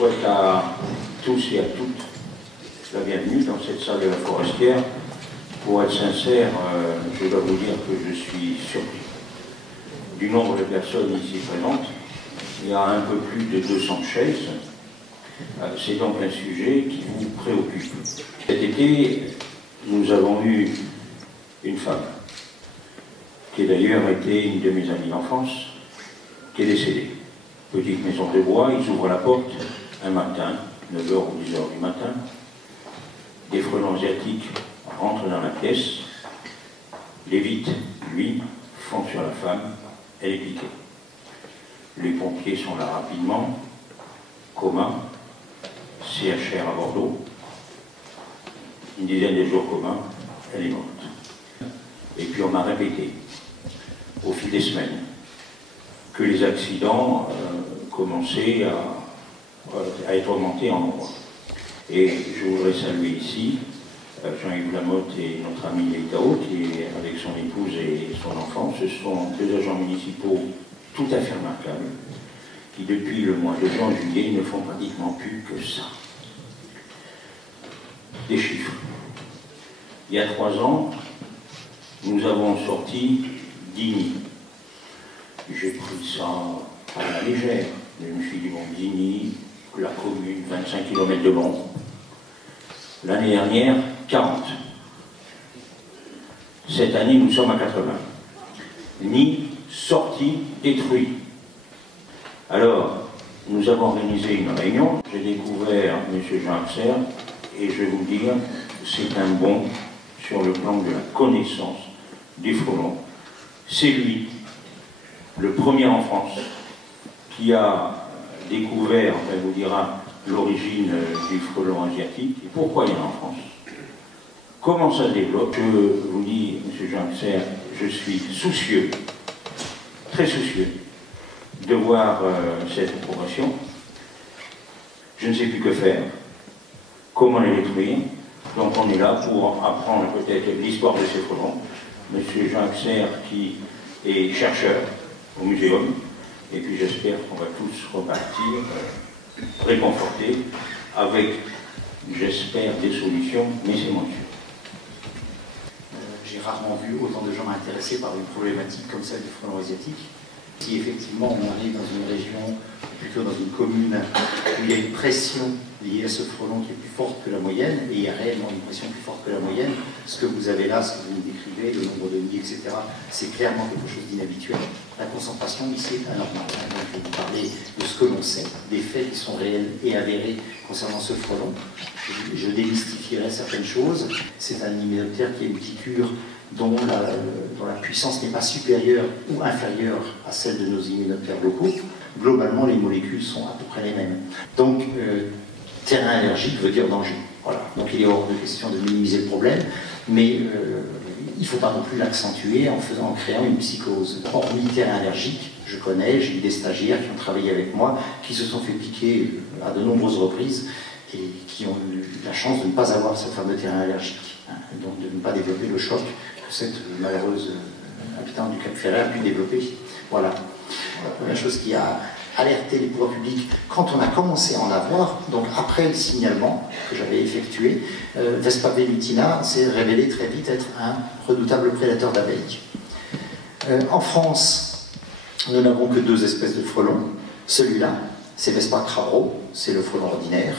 souhaite à tous et à toutes la bienvenue dans cette salle de la Forestière. Pour être sincère, je dois vous dire que je suis surpris du nombre de personnes ici présentes. Il y a un peu plus de 200 chaises. C'est donc un sujet qui vous préoccupe. Cet été, nous avons eu une femme, qui d'ailleurs été une de mes amies d'enfance, qui est décédée. Petite maison de bois, ils ouvrent la porte un matin, 9h ou 10h du matin. Des frelons asiatiques rentrent dans la pièce. L'évite, lui, fond sur la femme, elle est piquée. Les pompiers sont là rapidement, coma, CHR à Bordeaux, une dizaine de jours coma, elle est morte. Et puis on m'a répété, au fil des semaines, que les accidents commençaient à être augmentés en nombre. Et je voudrais saluer ici Jean-Yves Lamotte et notre ami Leïtao, qui est avec son épouse et son enfant. Ce sont deux agents municipaux tout à fait remarquables, qui depuis le mois de juin-juillet ne font pratiquement plus que ça. Des chiffres. Il y a 3 ans, nous avons sorti 10 nids. J'ai pris ça à la légère. Je me suis dit, bon, 10 nids, la commune, 25 km de long. L'année dernière, 40. Cette année, nous sommes à 80. Nids sortis, détruits. Alors, nous avons organisé une réunion. J'ai découvert M. Jean Axer, et je vais vous dire, c'est un bond sur le plan de la connaissance des frelons. C'est lui, le premier en France, qui a découvert, on vous dira, l'origine du frelon asiatique. Et pourquoi il y en a en France? Comment ça se développe? Je vous dis, M. Jean Axer, je suis soucieux, très soucieux, de voir cette progression. Je ne sais plus que faire, comment les détruire. Donc on est là pour apprendre peut-être l'histoire de ces frelons. M. Jean Axer, qui est chercheur au muséum, et puis j'espère qu'on va tous repartir réconfortés avec, j'espère, des solutions, mais c'est mon Dieu. J'ai rarement vu autant de gens intéressés par une problématique comme celle du frelon asiatique. Si effectivement on arrive dans une région, plutôt dans une commune, où il y a une pression liée à ce frelon qui est plus forte que la moyenne, et il y a réellement une pression plus forte que la moyenne, ce que vous avez là, ce que vous nous décrivez, le nombre de nids, etc., c'est clairement quelque chose d'inhabituel. La concentration ici est anormale. Donc je vais vous parler de ce que l'on sait, des faits qui sont réels et avérés concernant ce frelon. Je démystifierai certaines choses. C'est un hyménoptère qui a une piqûre dont la puissance n'est pas supérieure ou inférieure à celle de nos hyménoptères locaux. Globalement, les molécules sont à peu près les mêmes. Donc, terrain allergique veut dire danger. Voilà. Donc, il est hors de question de minimiser le problème, mais il ne faut pas non plus l'accentuer en créant une psychose. Hormis terrain allergique, je connais, j'ai eu des stagiaires qui ont travaillé avec moi, qui se sont fait piquer à de nombreuses reprises et qui ont eu la chance de ne pas avoir ce fameux terrain allergique, hein, donc de ne pas développer le choc que cette malheureuse habitante du Cap Ferret a pu développer. Voilà. La première chose qui a alerté les pouvoirs publics quand on a commencé à en avoir, donc après le signalement que j'avais effectué, Vespa velutina s'est révélé très vite être un redoutable prédateur d'abeilles. En France, nous n'avons que 2 espèces de frelons. Celui-là, c'est Vespa crabro, c'est le frelon ordinaire.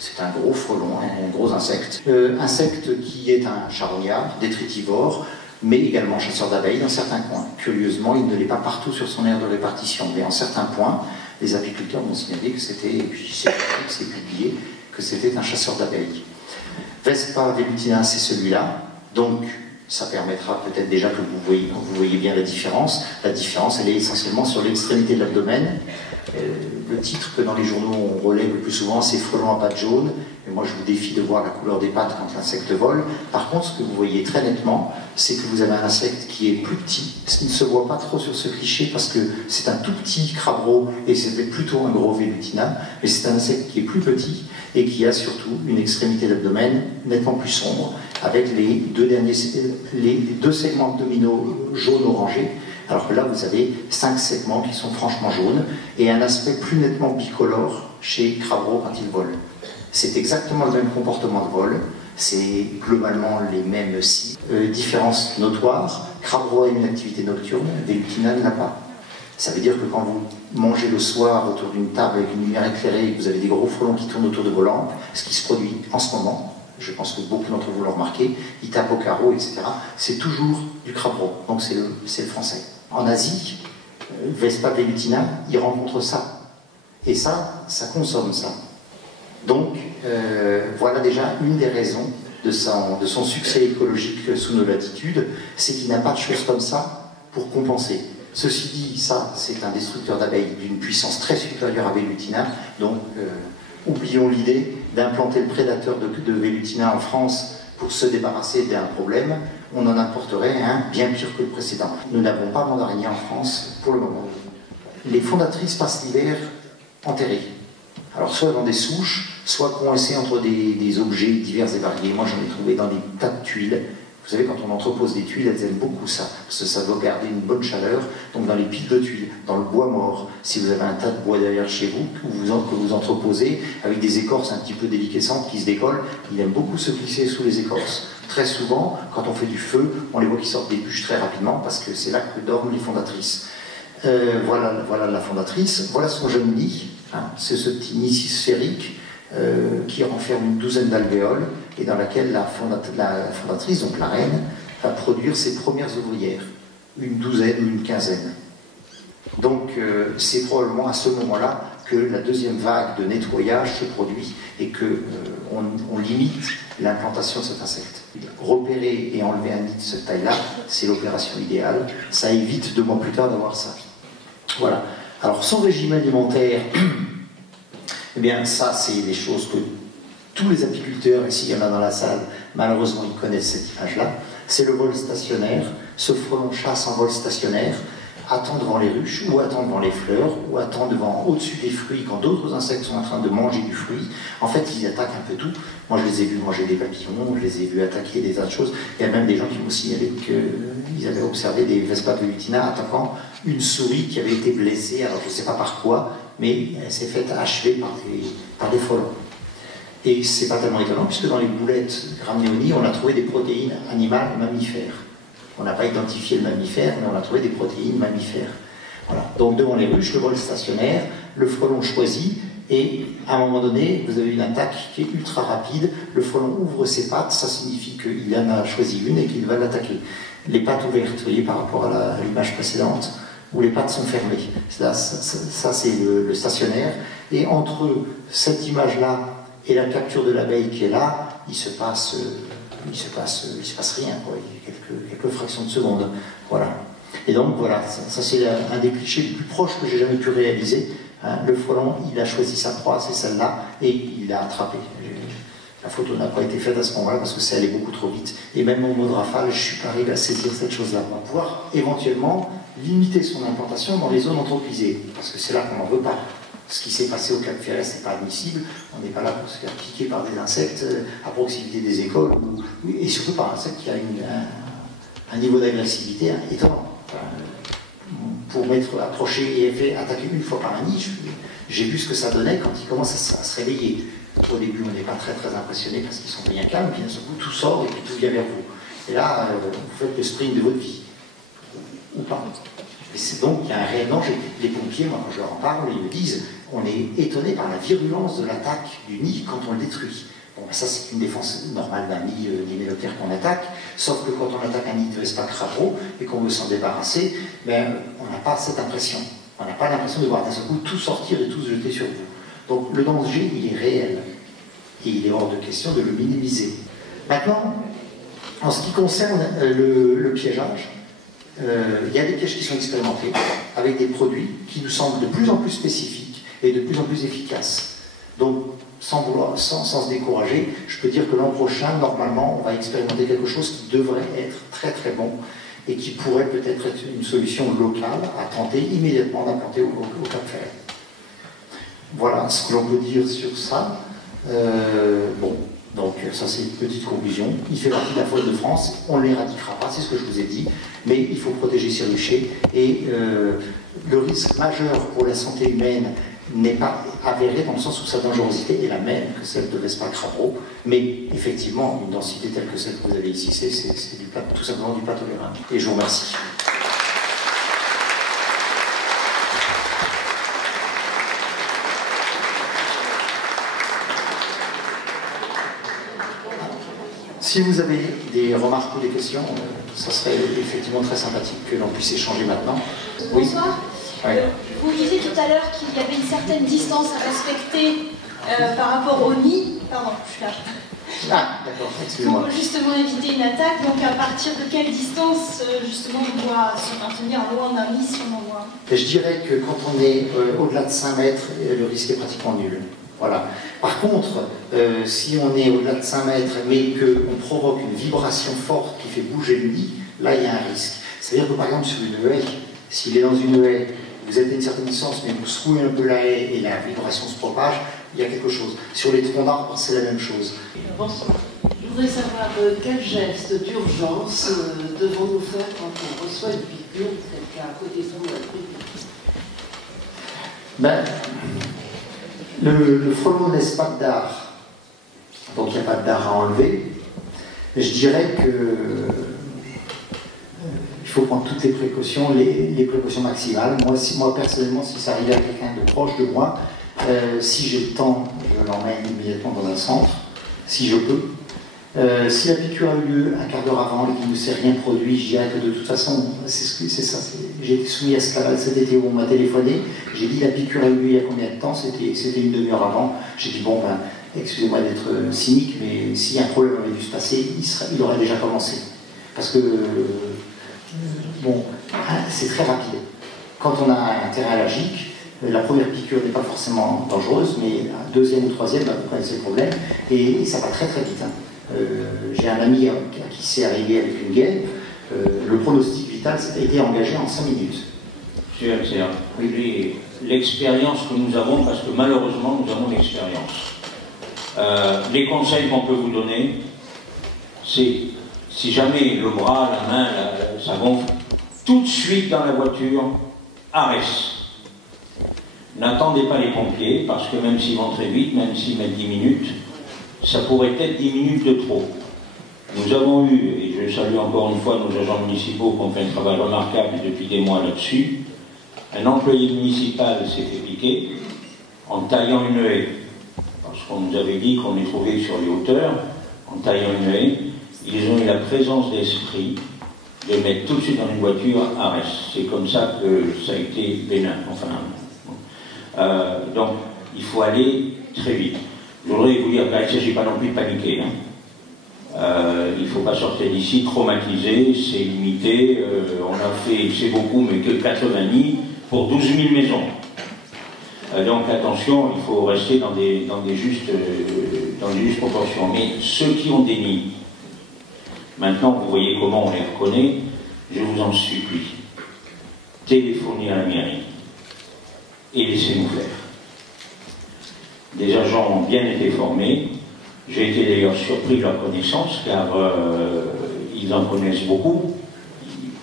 C'est un gros frelon, un gros insecte. Insecte qui est un charognard, détritivore, mais également chasseur d'abeilles dans certains coins. Curieusement, il ne l'est pas partout sur son aire de répartition, mais en certains points, les apiculteurs m'ont signalé que c'était, et puis c'est publié, que c'était un chasseur d'abeilles. Vespa velutina, c'est celui-là, donc ça permettra peut-être déjà que vous voyez bien la différence. La différence, elle est essentiellement sur l'extrémité de l'abdomen. Le titre que dans les journaux on relève le plus souvent, c'est frelon à pattes jaunes. Et moi, je vous défie de voir la couleur des pattes quand l'insecte vole. Par contre, ce que vous voyez très nettement, c'est que vous avez un insecte qui est plus petit. Ce qui ne se voit pas trop sur ce cliché parce que c'est un tout petit crabro et c'était plutôt un gros velutina. Mais c'est un insecte qui est plus petit et qui a surtout une extrémité d'abdomen nettement plus sombre avec les deux segments abdominaux jaune-orangé. Alors que là, vous avez 5 segments qui sont franchement jaunes et un aspect plus nettement bicolore chez Crabreau quand il vole. C'est exactement le même comportement de vol, c'est globalement les mêmes cibles. Différence notoire, Crabreau a une activité nocturne, Velutina ne l'a pas. Ça veut dire que quand vous mangez le soir autour d'une table avec une lumière éclairée et que vous avez des gros frelons qui tournent autour de vos lampes, ce qui se produit en ce moment, je pense que beaucoup d'entre vous l'ont remarqué, ils tapent au carreau, etc. C'est toujours du Crabreau, donc c'est le français. En Asie, Vespa velutina, ils rencontrent ça. Et ça consomme ça. Donc, voilà déjà une des raisons de son succès écologique sous nos latitudes, c'est qu'il n'a pas de choses comme ça pour compenser. Ceci dit, ça, c'est un destructeur d'abeilles d'une puissance très supérieure à Velutina, donc oublions l'idée d'implanter le prédateur de Velutina en France pour se débarrasser d'un problème. On en importerait un bien pire que le précédent. Nous n'avons pas mandarinier en France pour le moment. Les fondatrices passent l'hiver enterrées. Alors soit dans des souches, soit coincées entre des objets divers et variés. Moi j'en ai trouvé dans des tas de tuiles. Vous savez, quand on entrepose des tuiles, elles aiment beaucoup ça, parce que ça doit garder une bonne chaleur. Donc dans les piles de tuiles, dans le bois mort, si vous avez un tas de bois derrière chez vous, que vous entreposez, avec des écorces un petit peu déliquescentes qui se décollent, il aime beaucoup se glisser sous les écorces. Très souvent, quand on fait du feu, on les voit qui sortent des bûches très rapidement, parce que c'est là que dorment les fondatrices. Voilà la fondatrice, voilà son jeune nid, hein, c'est ce petit nid sphérique qui renferme une douzaine d'alvéoles et dans laquelle la fondatrice, donc la reine, va produire ses premières ouvrières, une douzaine ou une quinzaine. Donc c'est probablement à ce moment-là que la deuxième vague de nettoyage se produit et qu'on limite l'implantation de cet insecte. Repérer et enlever un nid de cette taille-là, c'est l'opération idéale. Ça évite 2 mois plus tard d'avoir ça. Voilà. Alors son régime alimentaire, eh bien ça c'est des choses que tous les apiculteurs, et s'il y en a dans la salle, malheureusement ils connaissent cette image-là. C'est le vol stationnaire. Ce frelon chasse en vol stationnaire, attend devant les ruches, ou attend devant les fleurs, ou attend au-dessus des fruits quand d'autres insectes sont en train de manger du fruit. En fait, ils attaquent un peu tout. Moi, je les ai vus manger des papillons, je les ai vus attaquer des tas de choses. Il y a même des gens qui m'ont signalé qu'ils avaient observé des Vespa velutina attaquant une souris qui avait été blessée, alors je ne sais pas par quoi, mais elle s'est faite achever par des frelons. Et c'est pas tellement étonnant, puisque dans les boulettes Gramneoni, on a trouvé des protéines animales mammifères. On n'a pas identifié le mammifère, mais on a trouvé des protéines mammifères. Voilà. Donc devant les ruches, le vol stationnaire, le frelon choisit, et à un moment donné, vous avez une attaque qui est ultra rapide, le frelon ouvre ses pattes, ça signifie qu'il en a choisi une et qu'il va l'attaquer. Les pattes ouvertes, vous voyez, par rapport à l'image précédente, où les pattes sont fermées. Ça c'est le stationnaire. Et entre cette image-là et la capture de l'abeille qui est là, il se passe rien, quoi. Il y a quelques fractions de secondes. Voilà. Et donc voilà, ça c'est un des clichés les plus proches que j'ai jamais pu réaliser. Hein, le frelon, il a choisi sa proie, c'est celle-là, et il l'a attrapée. La photo n'a pas été faite à ce moment-là parce que ça allait beaucoup trop vite. Et même au mode rafale, je ne suis pas arrivé à saisir cette chose-là. On va pouvoir éventuellement limiter son implantation dans les zones anthropisées, parce que c'est là qu'on n'en veut pas. Ce qui s'est passé au Cap Ferret, c'est pas admissible. On n'est pas là pour se faire piquer par des insectes à proximité des écoles, et surtout par un insecte qui a un niveau d'agressivité étonnant. Enfin, pour m'être approché et attaqué une fois par un nid, j'ai vu ce que ça donnait quand il commence à se réveiller. Au début, on n'est pas très impressionné parce qu'ils sont bien calmes, puis d'un seul coup, tout sort et puis tout vient vers vous. Et là, vous faites le sprint de votre vie. Ou pas. Et c'est donc qu'il y a un réel danger. Les pompiers, moi, quand je leur en parle, ils me disent on est étonné par la virulence de l'attaque du nid quand on le détruit. Bon, ben ça, c'est une défense normale d'un nid d'hyménoptère qu'on attaque, sauf que quand on attaque un nid de Vespa Crabreau et qu'on veut s'en débarrasser, ben, on n'a pas cette impression. On n'a pas l'impression de voir d'un seul coup tout sortir et tout se jeter sur vous. Donc le danger, il est réel. Et il est hors de question de le minimiser. Maintenant, en ce qui concerne le piégeage, il y a des pièges qui sont expérimentés avec des produits qui nous semblent de plus en plus spécifiques et de plus en plus efficaces. Donc, sans se décourager, je peux dire que l'an prochain, normalement, on va expérimenter quelque chose qui devrait être très bon et qui pourrait peut-être être une solution locale à tenter immédiatement d'implanter au Cap Ferret. Voilà ce que l'on peut dire sur ça. Bon, donc ça c'est une petite conclusion. Il fait partie de la faune de France, on ne l'éradiquera pas, c'est ce que je vous ai dit, mais il faut protéger ces ruchers. Et le risque majeur pour la santé humaine n'est pas avérée dans le sens où sa dangerosité est la même que celle de Vespa Crabro, mais effectivement, une densité telle que celle que vous avez ici, c'est tout simplement du plateau-vérin. Et je vous remercie. Si vous avez des remarques ou des questions, ça serait effectivement très sympathique que l'on puisse échanger maintenant. Bonsoir. Oui. Vous disiez tout à l'heure qu'il y avait une certaine distance à respecter par rapport au nid. Pardon, je suis là. Ah, d'accord, excusez-moi. Pour justement éviter une attaque, donc à partir de quelle distance justement on doit se maintenir loin d'un nid si on en voit? Je dirais que quand on est au-delà de 5 mètres, le risque est pratiquement nul. Voilà. Par contre, si on est au-delà de 5 mètres, mais qu'on provoque une vibration forte qui fait bouger le nid, là il y a un risque. C'est-à-dire que par exemple sur une haie, s'il est dans une haie, vous êtes à une certaine distance, mais vous secouez un peu la haie et la vibration se propage, il y a quelque chose. Sur les troncs d'arbres, c'est la même chose. Bonsoir. Je voudrais savoir quel geste d'urgence devons-nous faire quand on reçoit une piqûre, peut-être à côté de la Ben, le frelon ne laisse pas de dard, donc il n'y a pas de dard à enlever. Je dirais que il faut prendre toutes les précautions, les précautions maximales. Moi personnellement, si ça arrive à quelqu'un de proche de moi, si j'ai le temps, je l'emmène immédiatement dans un centre, si je peux. Si la piqûre a eu lieu un quart d'heure avant et qu'il ne s'est rien produit, je dirais que de toute façon, c'est ça. J'ai été soumis à ce cas-là cet été où on m'a téléphoné. J'ai dit la piqûre a eu lieu il y a combien de temps? C'était une demi-heure avant. J'ai dit bon, ben, excusez-moi d'être cynique, mais si un problème avait dû se passer, il aurait déjà commencé. Parce que, bon, c'est très rapide. Quand on a un terrain allergique, la première piqûre n'est pas forcément dangereuse, mais la deuxième ou troisième, ben, vous connaissez le problème, et ça va très très vite. Hein. J'ai un ami à qui c'est arrivé avec une guêpe, le pronostic vital était engagé en 5 minutes. Monsieur Alcer, oui, l'expérience que nous avons, parce que malheureusement nous avons l'expérience. Les conseils qu'on peut vous donner, c'est si jamais le bras, la main, ça gonfle, tout de suite dans la voiture, arrête. N'attendez pas les pompiers, parce que même s'ils vont très vite, même s'ils mettent 10 minutes, ça pourrait être 10 minutes de trop. Nous avons eu, et je salue encore une fois nos agents municipaux qui ont fait un travail remarquable depuis des mois là-dessus, un employé municipal s'est fait piquer en taillant une haie. Parce qu'on nous avait dit qu'on les trouvait sur les hauteurs, en taillant une haie, ils ont eu la présence d'esprit de mettre tout de suite dans une voiture à reste. C'est comme ça que ça a été bénin. Enfin, donc, il faut aller très vite. Je voudrais vous dire qu'il ne s'agit pas non plus de paniquer. Hein. Il ne faut pas sortir d'ici traumatisé, c'est limité. On a fait, c'est beaucoup, mais que 80 nids pour 12 000 maisons. Donc attention, il faut rester dans des justes proportions. Mais ceux qui ont des nids, maintenant vous voyez comment on les reconnaît, je vous en supplie, téléphonez à la mairie et laissez-nous faire. Des agents ont bien été formés. J'ai été d'ailleurs surpris de leur connaissance, car ils en connaissent beaucoup.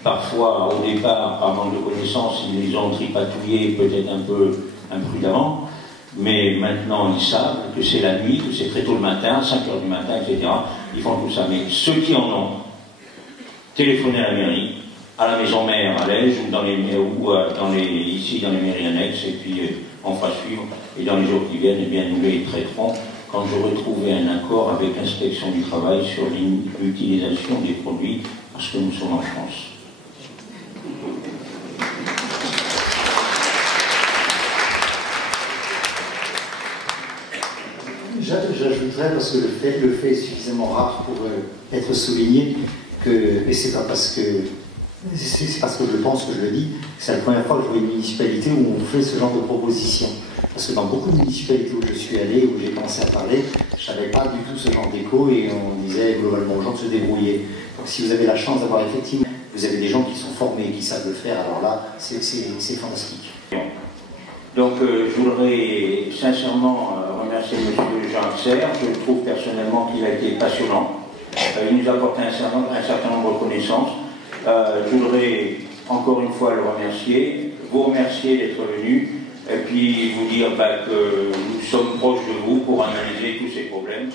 Parfois, au départ, par manque de connaissances, ils les ont tripatouillés peut-être un peu imprudemment, mais maintenant ils savent que c'est la nuit, que c'est très tôt le matin, 5 h du matin, etc. Ils font tout ça. Mais ceux qui en ont, téléphonez à la mairie, à la maison mère à l'Ège, ou ici dans les mairies annexes, et puis on fera suivre. Et dans les jours qui viennent, eh bien, nous les traiterons quand j'aurai trouvé un accord avec l'inspection du travail sur l'utilisation des produits, parce que nous sommes en France. J'ajouterais, parce que le fait est suffisamment rare pour être souligné, et c'est pas parce que c'est parce que je pense que je le dis, c'est la première fois que je vois une municipalité où on fait ce genre de proposition. Parce que dans beaucoup de municipalités où je suis allé, où j'ai commencé à parler, je n'avais pas du tout ce genre d'écho et on disait globalement aux gens de se débrouiller. Donc si vous avez la chance d'avoir effectivement, vous avez des gens qui sont formés et qui savent le faire, alors là, c'est fantastique. Donc je voudrais sincèrement remercier M. Jean Alcer. Je trouve personnellement qu'il a été passionnant. Il nous a apporté un certain nombre de connaissances. Je voudrais encore une fois le remercier, vous remercier d'être venu. Et puis vous dire que nous sommes proches de vous pour analyser tous ces problèmes.